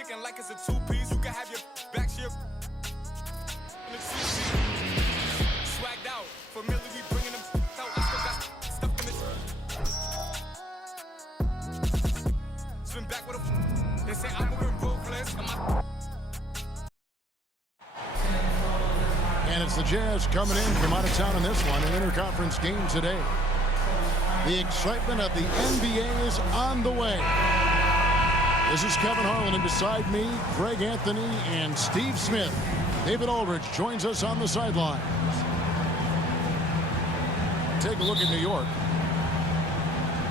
chicken like it's a two-piece. You can have your back shift. Swagged out. Familiar, we bringing them out. I still got stuff in the swim back with a. They say I'm moving ruthless. And it's the Jazz coming in from out of town in this one, an interconference game today. The excitement of the NBA is on the way. This is Kevin Harlan, and beside me, Greg Anthony and Steve Smith. David Aldridge joins us on the sidelines. Take a look at New York.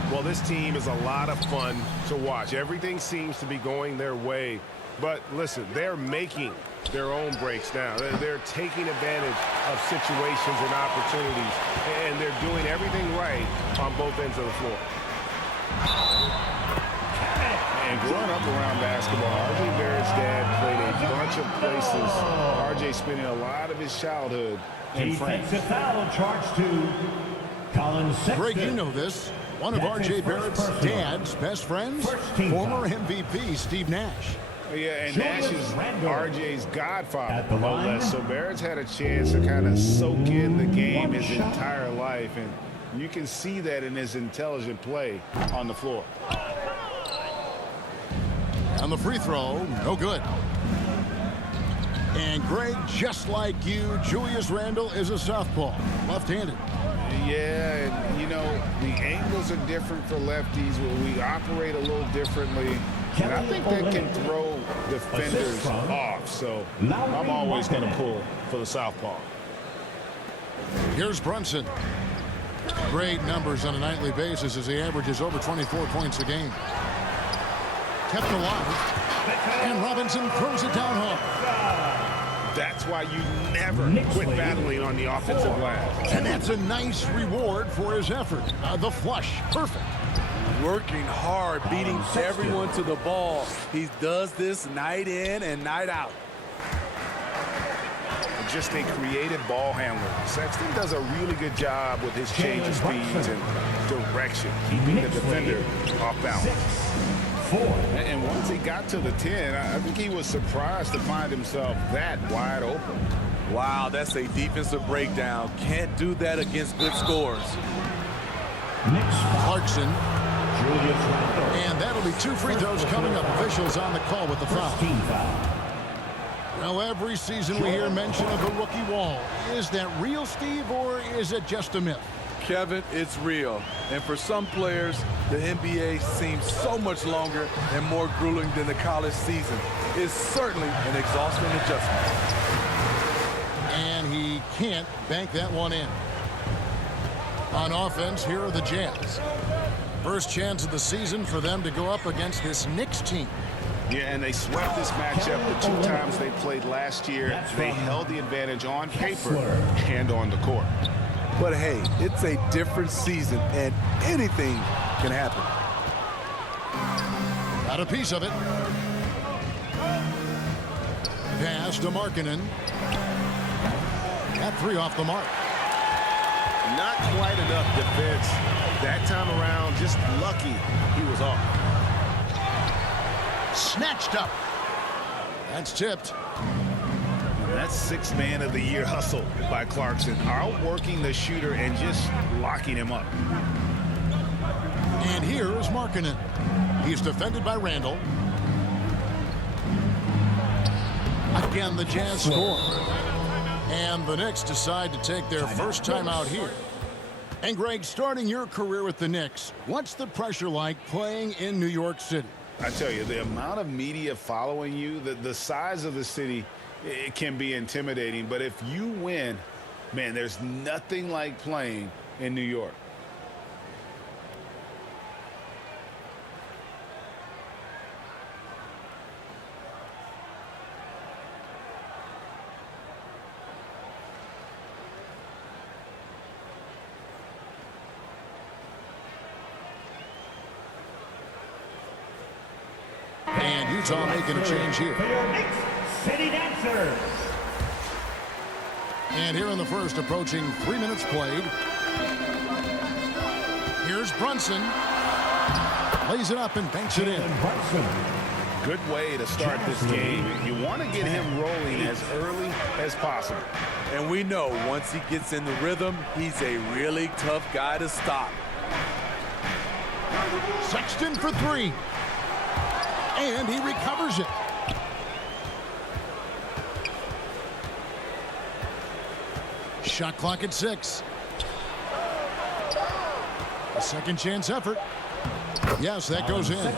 Well, this team is a lot of fun to watch. Everything seems to be going their way. But listen, they're making their own breaks now. They're taking advantage of situations and opportunities, and they're doing everything right on both ends of the floor. And growing up around basketball, R.J. Barrett's dad played a bunch of places. R.J. spending a lot of his childhood in France. Defensive foul charged to Colin Sexton. Greg, you know this. One of R.J. Barrett's dad's best friends, former MVP Steve Nash. Yeah, and Nash is RJ's godfather, no less. So Barrett's had a chance to kind of soak in the game his entire life, and you can see that in his intelligent play on the floor. On the free throw, no good. And Greg, just like you, Julius Randle is a southpaw, left-handed. Yeah, and you know, the angles are different for lefties. We operate a little differently. And I think that can throw defenders off. So I'm always going to pull for the southpaw. Here's Brunson. Great numbers on a nightly basis as he averages over 24 points a game. Kept alive. And Robinson throws it down hard. That's why you never quit battling on the offensive glass. And that's a nice reward for his effort. The flush, perfect. Working hard, beating everyone to the ball. He does this night in and night out. Just a creative ball handler. Sexton does a really good job with his change of speeds and direction, keeping the defender off balance. And once he got to the 10, I think he was surprised to find himself that wide open. Wow, that's a defensive breakdown. Can't do that against good scores. Clarkson. And that'll be 2 free throws coming up. Officials on the call with the foul. Well, every season we hear mention of the rookie wall. Is that real, Steve, or is it just a myth? Kevin, it's real. And for some players, the NBA seems so much longer and more grueling than the college season. It's certainly an exhausting adjustment. And he can't bank that one in. On offense, here are the Jazz. First chance of the season for them to go up against this Knicks team. Yeah, and they swept this matchup the 2 times they played last year. They held the advantage on paper and on the court. But hey, it's a different season, and anything can happen. Got a piece of it. Pass to Markkanen. That 3 off the mark. Not quite enough defense that time around. Just lucky he was off. Snatched up. That's tipped. That's 6th man of the year hustle by Clarkson, outworking the shooter and just locking him up. And here is Markkanen. He's defended by Randle. Again, the Jazz score. And the Knicks decide to take their first time out here. And Greg, starting your career with the Knicks, what's the pressure like playing in New York City? I tell you, the amount of media following you, the size of the city, it can be intimidating. But if you win, man, there's nothing like playing in New York. And Utah making a change here. City Dancers. And here in the first, approaching 3 minutes played. Here's Brunson. Lays it up and banks it in. good way to start this game. You want to get him rolling as early as possible. And we know once he gets in the rhythm, he's a really tough guy to stop. Sexton for three. And he recovers it. Shot clock at 6. A second chance effort. Yes, that goes in.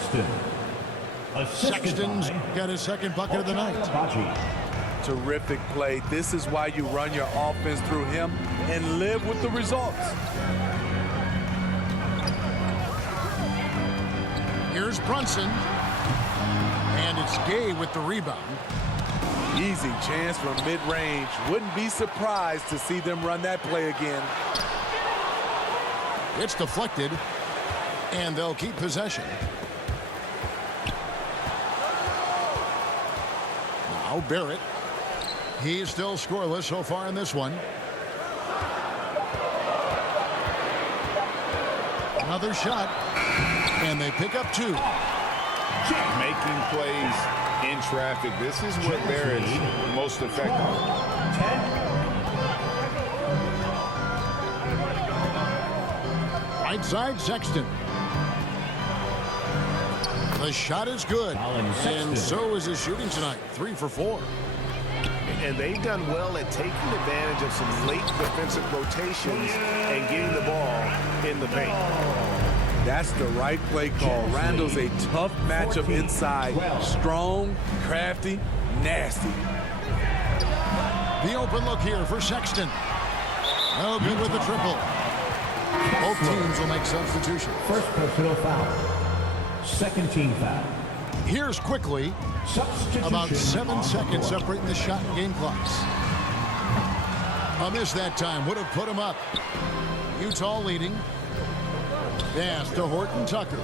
Sexton's got his second bucket of the night. Terrific play. This is why you run your offense through him and live with the results. Here's Brunson. And it's Gay with the rebound. Easy chance from mid-range. Wouldn't be surprised to see them run that play again. It's deflected, and they'll keep possession. Now Barrett. He's still scoreless so far in this one. Another shot, and they pick up 2. Making plays in traffic. This is where Barrett's most effective. Right side, Sexton. The shot is good, and so is his shooting tonight. 3 for 4. And they've done well at taking advantage of some late defensive rotations and getting the ball in the paint. That's the right play call. Randall's a tough matchup inside. Strong, crafty, nasty. The open look here for Sexton. No good with the triple. Both teams will make substitutions. First personal foul. Second team foul. Here's quickly about 7 seconds separating the shot and game clocks. A miss that time would have put him up. Utah leading. Pass to Horton Tucker.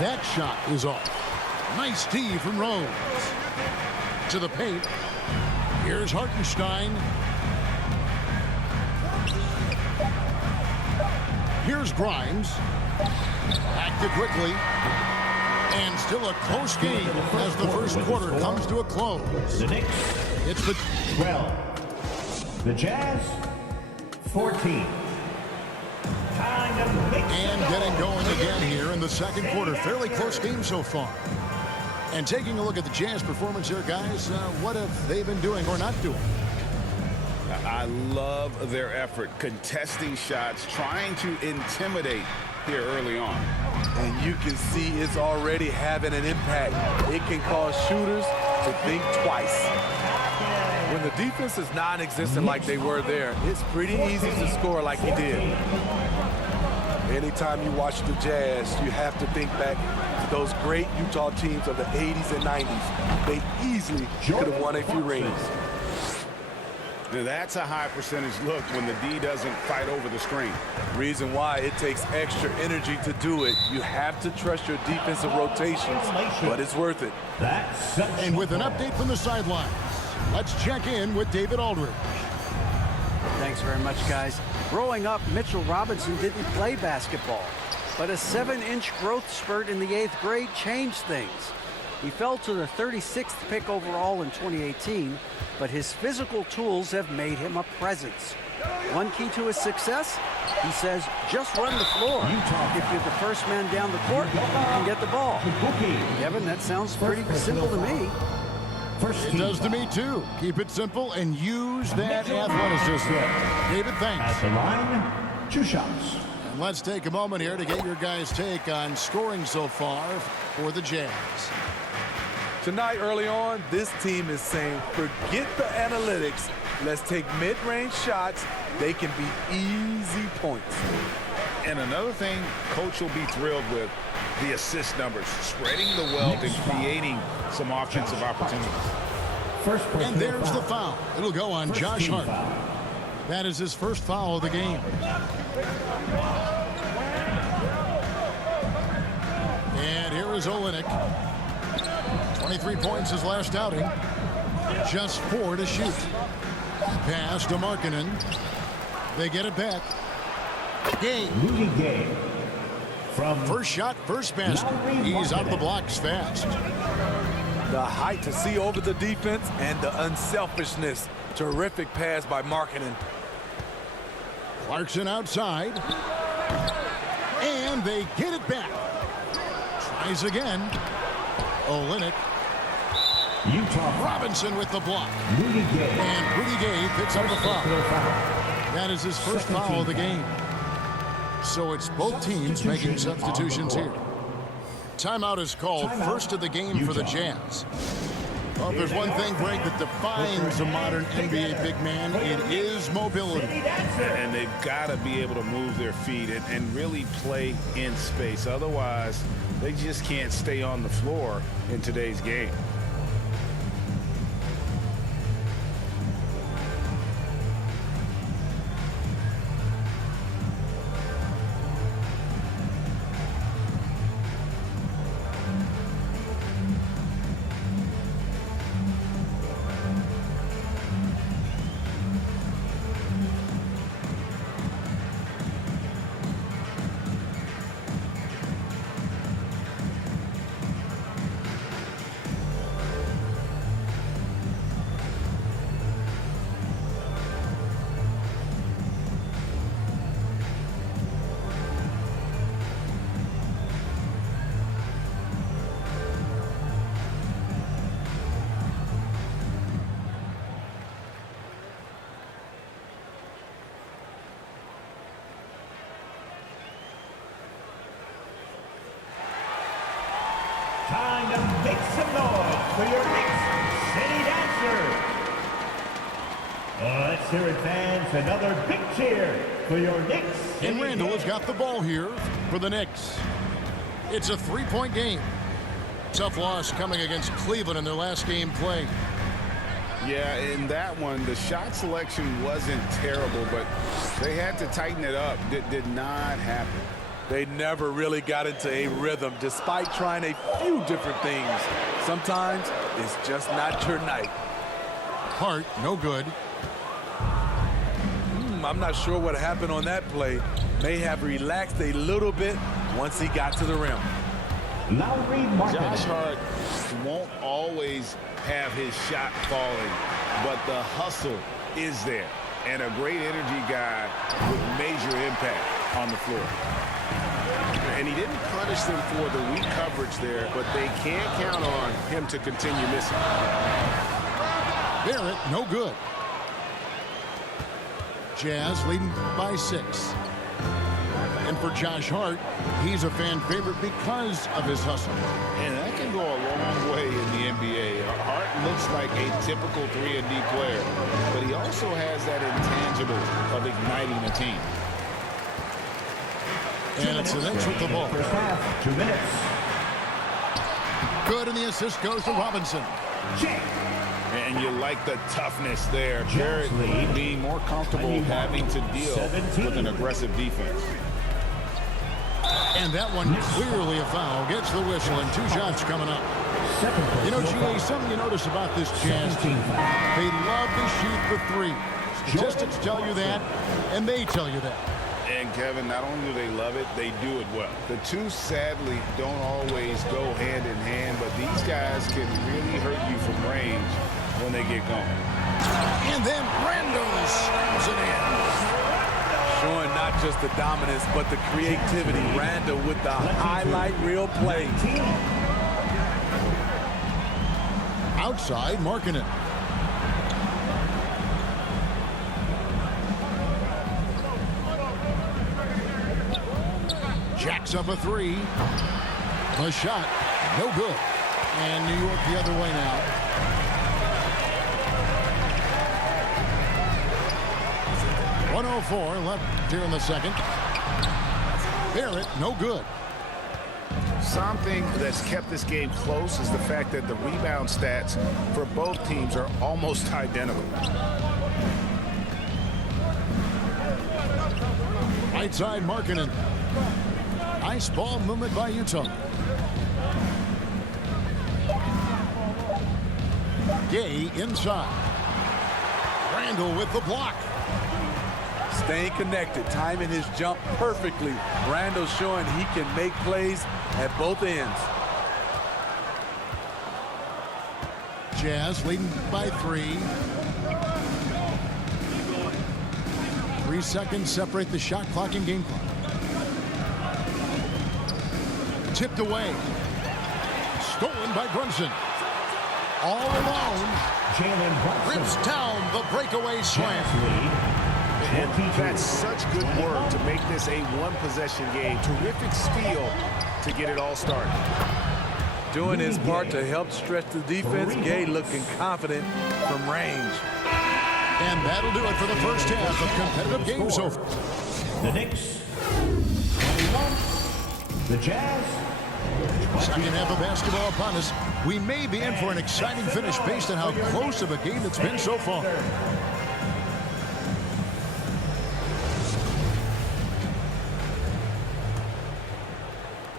That shot is off. Nice D from Rose. To the paint. Here's Hartenstein. Here's Grimes. Acted quickly. And still a close game as the first quarter comes to a close. The Knicks, It's the 12. The Jazz, 14. Time to make and getting going again here in the second quarter. Fairly close game so far. And taking a look at the Jazz performance here, guys, what have they been doing or not doing? I love their effort, contesting shots, trying to intimidate here early on. And you can see it's already having an impact. It can cause shooters to think twice. When the defense is non-existent like they were there, it's pretty easy to score like he did. Anytime you watch the Jazz, you have to think back to those great Utah teams of the 80s and 90s. They easily could have won a few rings. That's a high percentage look when the D doesn't fight over the screen. Reason why it takes extra energy to do it. You have to trust your defensive rotations, but it's worth it. And with an update from the sidelines, let's check in with David Aldridge. Thanks very much, guys. Growing up, Mitchell Robinson didn't play basketball, but a 7-inch growth spurt in the 8th grade changed things. He fell to the 36th pick overall in 2018, but his physical tools have made him a presence. One key to his success, he says, just run the floor. If you're the first man down the court, you can get the ball. Kevin, that sounds pretty simple to me. It does to me, too. Keep it simple and use that athleticism. David, thanks. At the line, 2 shots. And let's take a moment here to get your guys' take on scoring so far for the Jazz. Tonight, early on, this team is saying, forget the analytics. Let's take mid-range shots. They can be easy points. And another thing Coach will be thrilled with, the assist numbers, spreading the wealth and creating some offensive opportunities. And there's the foul. It'll go on Josh Hart. That is his first foul of the game. And here is Olynyk. 23 points his last outing. Just 4 to shoot. Pass to Markkanen. They get it back. Gay. Rudy Gay. First shot, first basket. He's out of the blocks fast. The height to see over the defense and the unselfishness. Terrific pass by Markkanen. Clarkson outside. And they get it back. Tries again. Olynyk. Utah. Robinson with the block. Rudy Gay. And Rudy Gay picks up the foul. That is his first foul of the game. So it's both teams making substitutions here. Timeout is called, first of the game for the Jazz. Well, if there's one thing, Greg, that defines a modern NBA big man, it is mobility. And they've got to be able to move their feet and really play in space. Otherwise, they just can't stay on the floor in today's game. Time to make some noise for your Knicks City Dancers. Let's hear it, fans. Another big cheer for your Knicks. And Randall has got the ball here for the Knicks. It's a three-point game. Tough loss coming against Cleveland in their last game played. Yeah, in that one, the shot selection wasn't terrible, but they had to tighten it up. Did not happen. They never really got into a rhythm despite trying a few different things. Sometimes it's just not your night. Hart, no good. I'm not sure what happened on that play. May have relaxed a little bit once he got to the rim. Josh Hart won't always have his shot falling, but the hustle is there. And a great energy guy with major impact on the floor. And he didn't punish them for the weak coverage there, but they can't count on him to continue missing. Barrett, no good. Jazz leading by 6. And for Josh Hart, he's a fan favorite because of his hustle. And that can go a long way in the NBA. Hart looks like a typical 3-and-D player, but he also has that intangible of igniting a team. And it's the Knicks with the ball. First half, 2 minutes. Good, and the assist goes to Robinson. Check. And you like the toughness there. Barrett being more comfortable having to deal with an aggressive defense. And that one clearly a foul. Gets the whistle, and 2 shots coming up. You know, GA, something you notice about this Jazz team, they love to shoot the 3. Statistics tell you that, and they tell you that. And, Kevin, not only do they love it, they do it well. The two, sadly, don't always go hand in hand, but these guys can really hurt you from range when they get going. And then Randall slams it in. Showing not just the dominance, but the creativity. Randall with the highlight reel play. Outside, Markkanen. Jacks up a 3. The shot, no good. And New York the other way now. .104 left here in the second. Barrett, no good. Something that's kept this game close is the fact that the rebound stats for both teams are almost identical. Right side, Markkanen. Nice ball movement by Utah. Gay inside. Randall with the block. staying connected, timing his jump perfectly. Randall showing he can make plays at both ends. Jazz leading by 3. 3 seconds separate the shot clock and game clock. Tipped away. Stolen by Brunson. All alone. Rips down the breakaway slam. And that's such good work to make this a one-possession game. Terrific steal to get it all started. Doing his part to help stretch the defense. Gay looking confident from range. And that'll do it for the first half of competitive games over. The Knicks, 21. The Jazz, Second half of basketball upon us. We may be in for an exciting finish based on how close of a game it's been so far.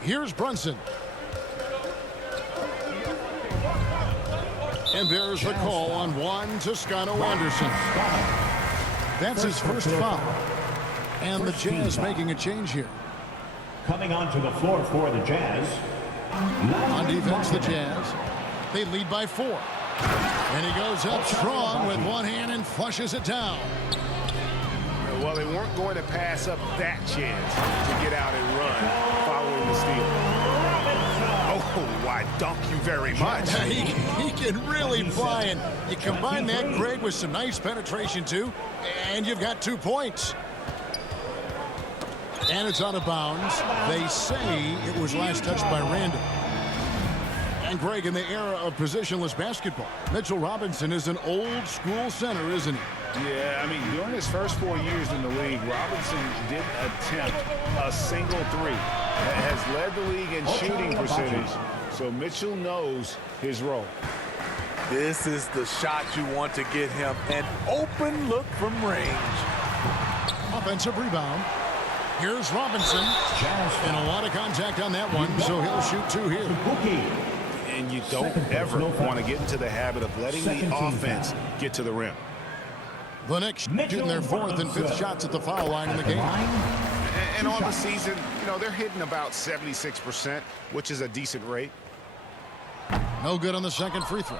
Here's Brunson. And there's the call on Juan Toscano Anderson. That's his first foul. And the Jazz making a change here. coming onto the floor for the Jazz. On defense, the Jazz. They lead by 4. And he goes up strong with one hand and flushes it down. Well, they weren't going to pass up that chance to get out and run following the steal. Oh, why, thank you very much. He can really fly, and you combine that, Greg, with some nice penetration, too, and you've got 2 points. And it's out of bounds. They say it was last touched by Randall. And, Greg, in the era of positionless basketball, Mitchell Robinson is an old-school center, isn't he? Yeah, I mean, during his first 4 years in the league, Robinson didn't attempt a single three. Has led the league in shooting percentage, so Mitchell knows his role. This is the shot you want to get him. An open look from range. Offensive rebound. Here's Robinson. And a lot of contact on that one, so he'll shoot 2 here. And you don't ever want to get into the habit of letting the offense get to the rim. The Knicks shooting their 4th and 5th shots at the foul line in the game. And on the season, you know, they're hitting about 76%, which is a decent rate. No good on the second free throw.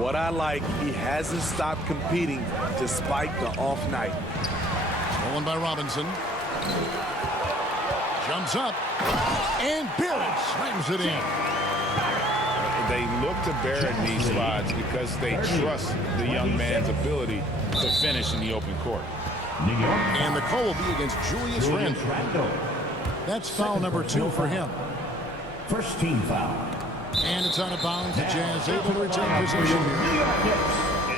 What I like, he hasn't stopped competing despite the off night. Stolen by Robinson. Jumps up. And Barrett slams it in. They look to Barrett in these spots because they trust the young man's ability to finish in the open court. And the call will be against Julius Randle. That's foul number 2 for him. First team foul. And it's out of bounds. The Jazz able to retain possession here.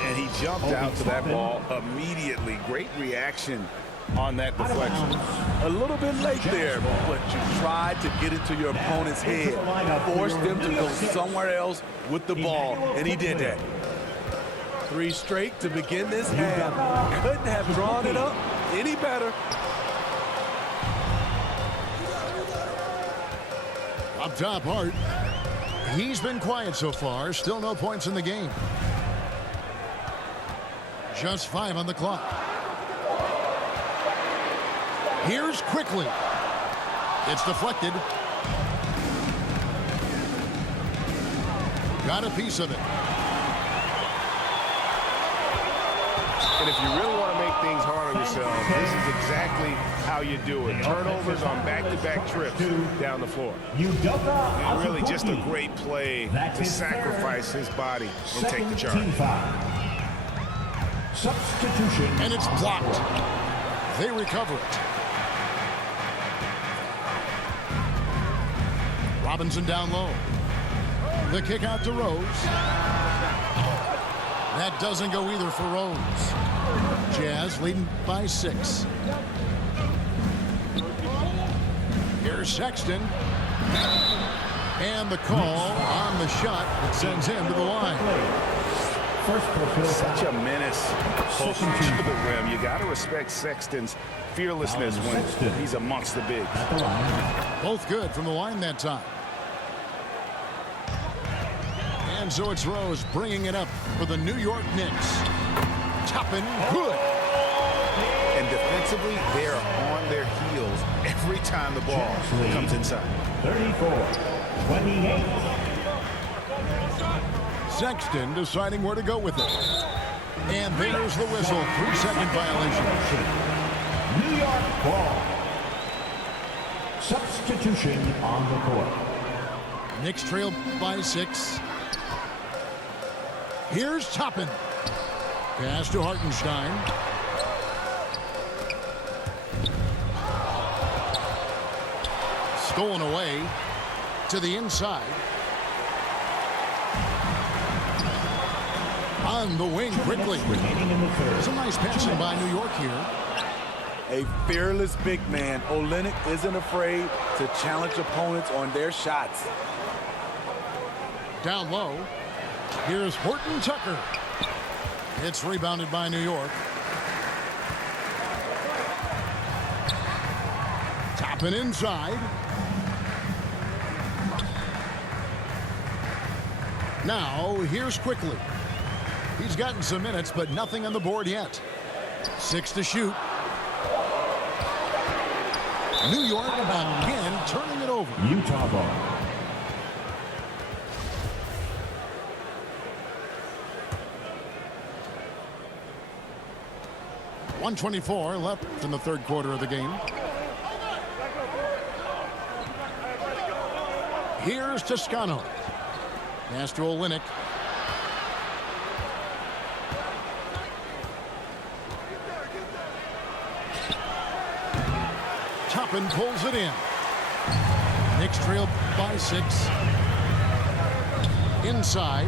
And he jumped out to that ball immediately. Great reaction on that deflection. A little bit late there, but you tried to get into your opponent's head, force them to go somewhere else with the ball, and he did that. 3 straight to begin this half. Couldn't have drawn it up any better. Up top, Hart. He's been quiet so far. Still no points in the game. Just 5 on the clock. Here's Quickly. It's deflected. Got a piece of it. And if you really want to make things hard on yourself, this is exactly how you do it. Turnovers on back-to-back trips down the floor. And really just a great play to sacrifice his body and take the charge. Substitution. And it's blocked. They recover it. Robinson down low. The kick out to Rose. That doesn't go either for Rose. Jazz leading by 6. Here's Sexton. And the call on the shot that sends him to the line. Such a menace close to the rim. You got to respect Sexton's fearlessness when he's amongst the bigs. Both good from the line that time. And so it's Rose bringing it up for the New York Knicks. Toppin, good. defensively, they are on their heels every time the ball comes inside. 34-28. Sexton deciding where to go with it. And there's the whistle. 3-second violation. New York ball. Substitution on the court. Knicks trail by 6. Here's Toppin. Pass to Hartenstein. Stolen away to the inside. On the wing quickly. Some nice passing by New York here. A fearless big man. Olynyk isn't afraid to challenge opponents on their shots. Down low. Here's Horton Tucker. It's rebounded by New York. Toppin inside. Now, here's Quickly. He's gotten some minutes, but nothing on the board yet. 6 to shoot. New York again turning it over. Utah ball. .124 left in the third quarter of the game. Here's Toscano. Pass to Olynyk. Toppin pulls it in. Knicks trail by 6. Inside.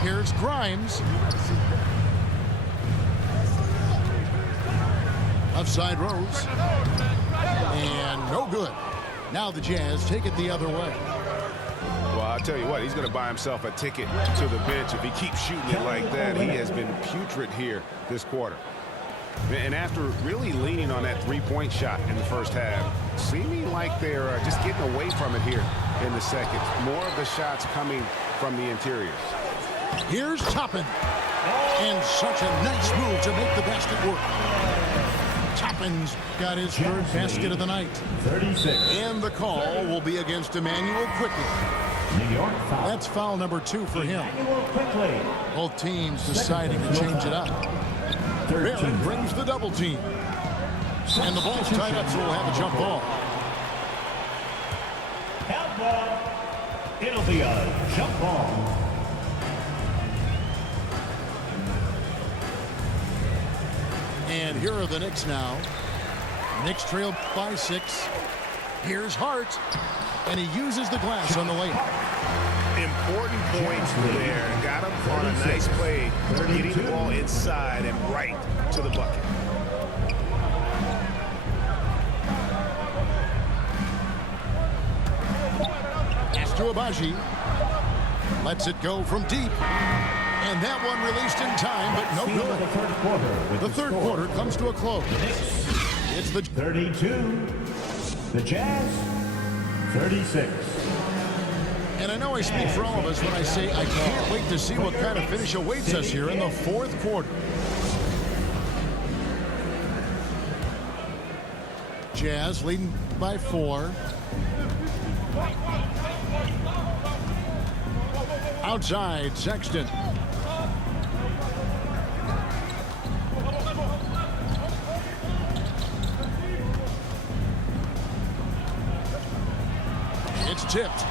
Here's Grimes. Offside Rose. And no good. Now the Jazz take it the other way. Well, I'll tell you what, he's going to buy himself a ticket to the bench if he keeps shooting it like that. He has been putrid here this quarter. And after really leaning on that three-point shot in the first half, seeming like they're just getting away from it here in the second. More of the shots coming from the interior. Here's Toppin. And such a nice move to make the basket work. Toppin's got his third basket of the night. 36. And the call will be against Emmanuel Quickly. New York foul. That's foul number 2 for him. Emmanuel Quickly. Both teams deciding to change it up. Barrett brings the double team. And the ball's tied up, so we'll have a jump ball. Help ball. It'll be a jump ball. And here are the Knicks now. Knicks trail by 6. Here's Hart. And he uses the glass on the layup. Important points there. Got him on a nice play, getting the ball inside and right to the bucket. Pass to Abaji. Lets it go from deep. And that one released in time, but no good. The third quarter comes to a close. It's the 32. The Jazz. 36. And I know I speak for all of us when I say I can't wait to see what kind of finish awaits us here in the fourth quarter. Jazz leading by 4. Outside, Sexton. It's tipped.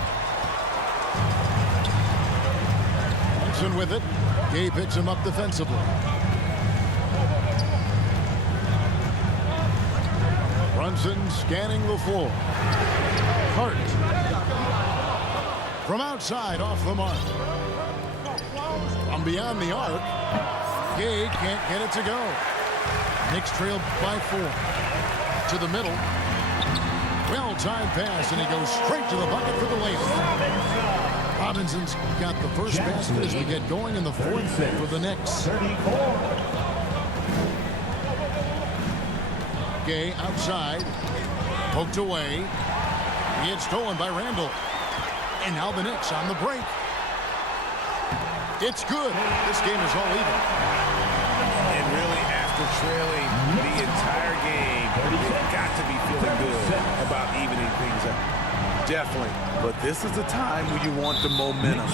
Thompson with it. Gay picks him up defensively. Brunson scanning the floor. Hart. From outside, off the mark. From beyond the arc. Gay can't get it to go. Knicks trail by 4. To the middle. Well-timed pass, and he goes straight to the bucket for the layup. Robinson's got the first basket as we get going in the fourth for the Knicks. 34. Gay outside. Poked away. It's stolen by Randall. And now the Knicks on the break. It's good. This game is all even. And really, after After trailing the entire game, they've got to be feeling good about evening things up. Definitely. But this is the time when you want the momentum.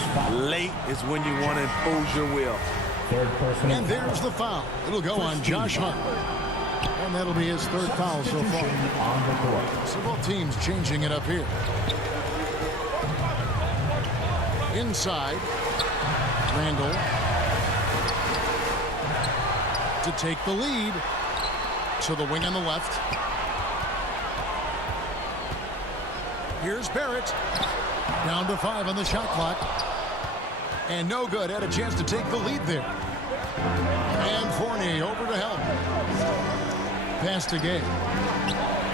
Late is when you want to impose your will. And there's the foul. It'll go on Josh Hart. And that'll be his third foul so far. So both teams changing it up here. Inside. Randall. To take the lead. To the wing on the left. Here's Barrett. Down to 5 on the shot clock. And no good. Had a chance to take the lead there. And Fournier over to help. Pass to Gay.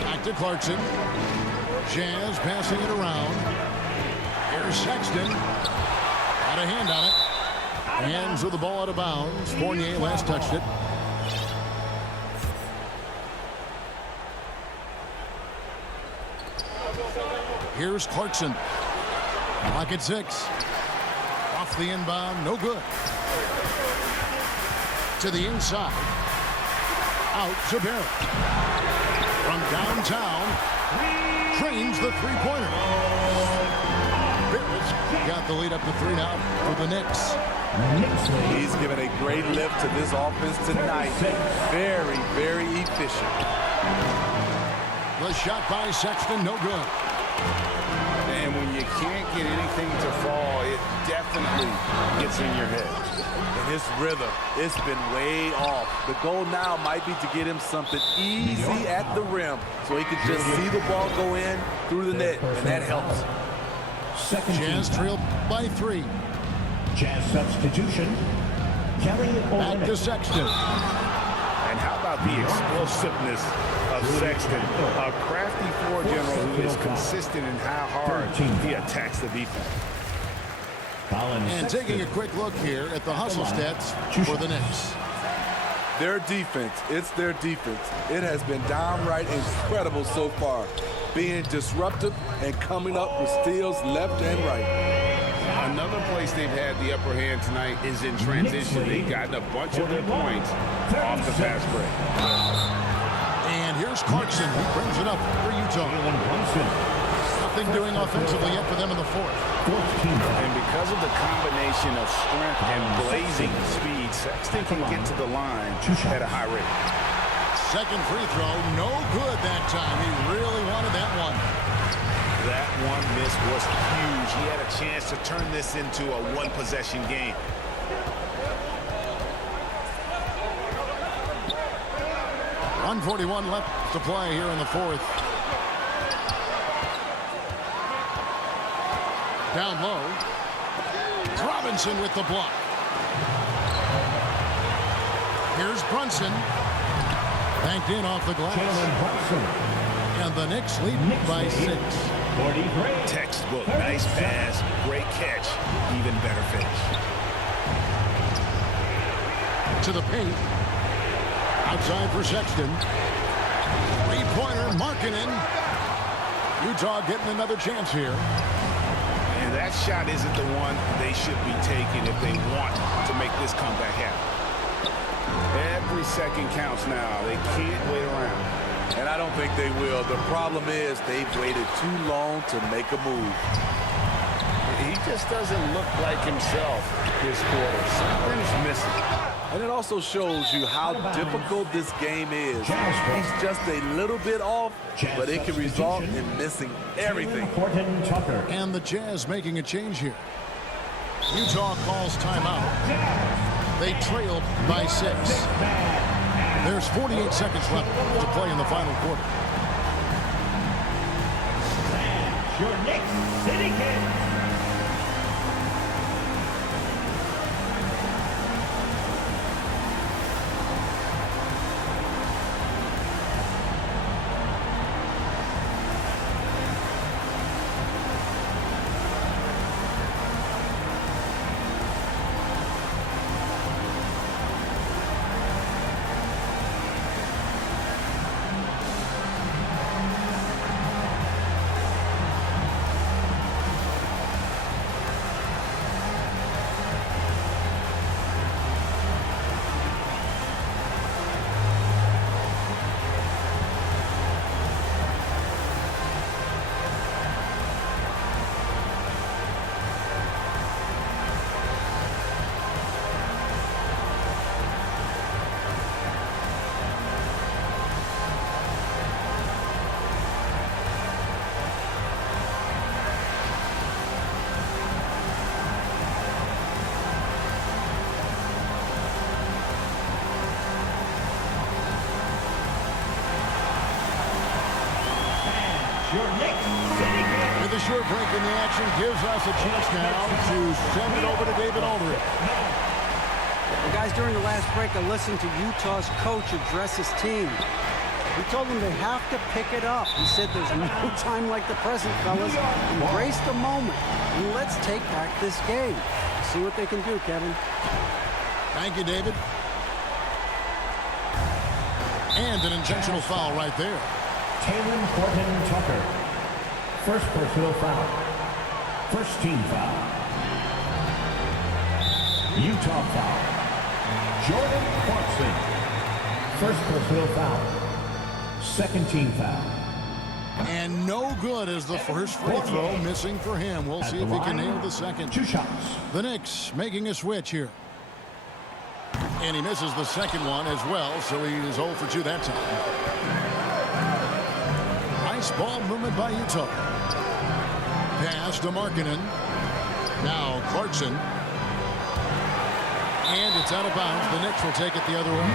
Back to Clarkson. Jazz passing it around. Here's Sexton. Got a hand on it. Hands with the ball out of bounds. Fournier last touched it. Here's Clarkson. Clock at 6. Off the inbound, no good. To the inside. Out to Barrett. From downtown. Trains the three-pointer. Barrett got the lead up to 3 now for the Knicks. He's given a great lift to this offense tonight. Very, very efficient. The shot by Sexton, no good. And when you can't get anything to fall, it definitely gets in your head. And his rhythm, it's been way off. The goal now might be to get him something easy at the rim so he can just see the ball go in through the net, and that helps. Jazz trailed by 3. Jazz substitution. Kelly Back to Sexton. And how about the explosiveness of Sexton? A crafty floor general who is consistent in how hard he attacks the defense. And taking a quick look here at the hustle stats for the Knicks. Their defense, it's their defense. It has been downright incredible so far, being disruptive and coming up with steals left and right. Another place they've had the upper hand tonight is in transition. They've gotten a bunch of their points off the fast break. And here's Clarkson. He brings it up for Utah. Nothing doing offensively yet for them in the fourth. And because of the combination of strength and blazing speed, Sexton can get to the line at a high rate. Second free throw, no good that time. He really wanted that one. That one miss was huge. He had a chance to turn this into a one-possession game. .141 left to play here in the fourth. Down low. Robinson with the block. Here's Brunson. Banked in off the glass. And the Knicks lead by 6. Textbook, nice pass, great catch, even better finish. To the paint. Outside for Sexton. Three-pointer, Markkanen. Utah getting another chance here. And that shot isn't the one they should be taking if they want to make this comeback happen. Every second counts now. They can't wait around. And I don't think they will. The problem is they've waited too long to make a move. He just doesn't look like himself this quarter. Something's missing. And it also shows you how difficult this game is. He's just a little bit off, but it can result in missing everything. And the Jazz making a change here. Utah calls timeout. They trailed by 6. There's 48 seconds left to play in the final quarter. Your Knicks City Kings. Knicks City Knicks. With a short break in the action gives us a chance now to send it over to David Aldridge. Well, guys, during the last break, I listened to Utah's coach address his team. He told them they have to pick it up. He said there's no time like the present, fellas. Embrace the moment, and let's take back this game. See what they can do, Kevin. Thank you, David. And an intentional foul right there. Taylor Horton Tucker. First personal foul. First team foul. Utah foul. Jordan Clarkson. First personal foul. Second team foul. And no good as the first free throw missing for him. We'll see if he can nail the second. 2 shots. The Knicks making a switch here. And he misses the second one as well, so he is 0 for 2 that time. Nice ball movement by Utah. Pass to Markkanen. Now Clarkson. And it's out of bounds. The Knicks will take it the other way.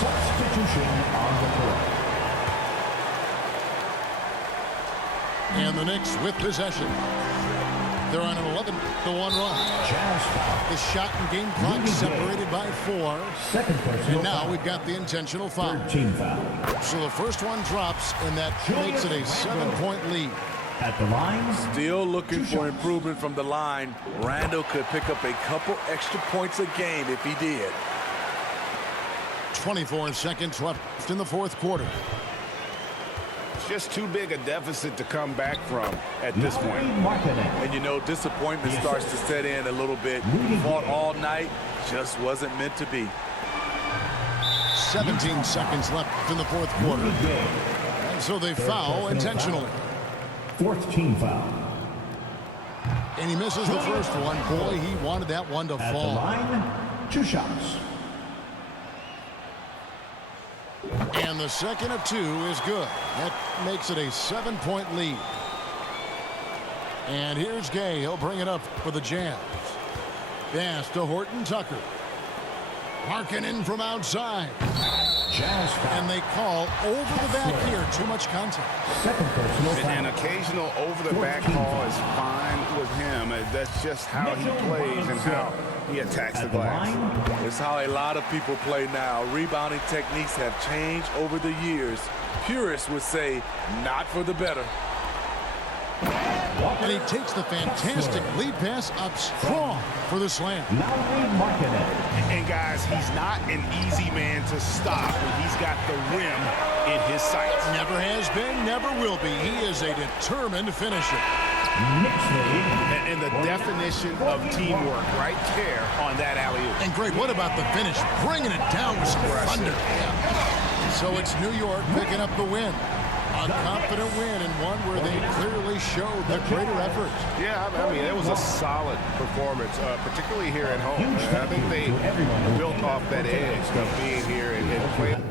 Substitution on the court. And the Knicks with possession. They're on an 11-1 run. Jazz foul. The shot and game clock separated by 4. Second personal And now foul. we've got the intentional foul. Third team foul. So the first one drops, and that makes it a 7-point lead. At the line. Still looking 2 for shots. improvement from the line. Randall could pick up a couple extra points a game if he did. 24 seconds left in the fourth quarter. It's just too big a deficit to come back from at this point. And you know, disappointment starts to set in a little bit. Fought all night, just wasn't meant to be. 17 seconds left in the fourth quarter. And so they foul intentionally. Fourth team foul. And he misses the first one. Boy, he wanted that one to At the fall. line. 2 shots. And the second of 2 is good. That makes it a 7-point lead. And here's Gay. He'll bring it up for the Jazz. Pass to Horton Tucker. Markkanen from outside. Jazz foul. And they call over the back here. Too much contact. Second personal foul. An occasional over-the-back call is fine with him. That's just how he plays and how he attacks the At the glass. line. It's how a lot of people play now. Rebounding techniques have changed over the years. Purists would say, not for the better. And he takes the fantastic lead pass up strong for the slam. Lauri Markkanen. And guys, he's not an easy man to stop when he's got the rim in his sights. Never has been, never will be. He is a determined finisher. Knicks lead. And the definition of teamwork right there on that alley-oop. And great, what about the finish? Bringing it down with some thunder. So it's New York picking up the win. A confident win and one where they clearly showed the greater effort. Yeah, I mean, it was a solid performance, particularly here at home. I think they built off that edge of being here and playing.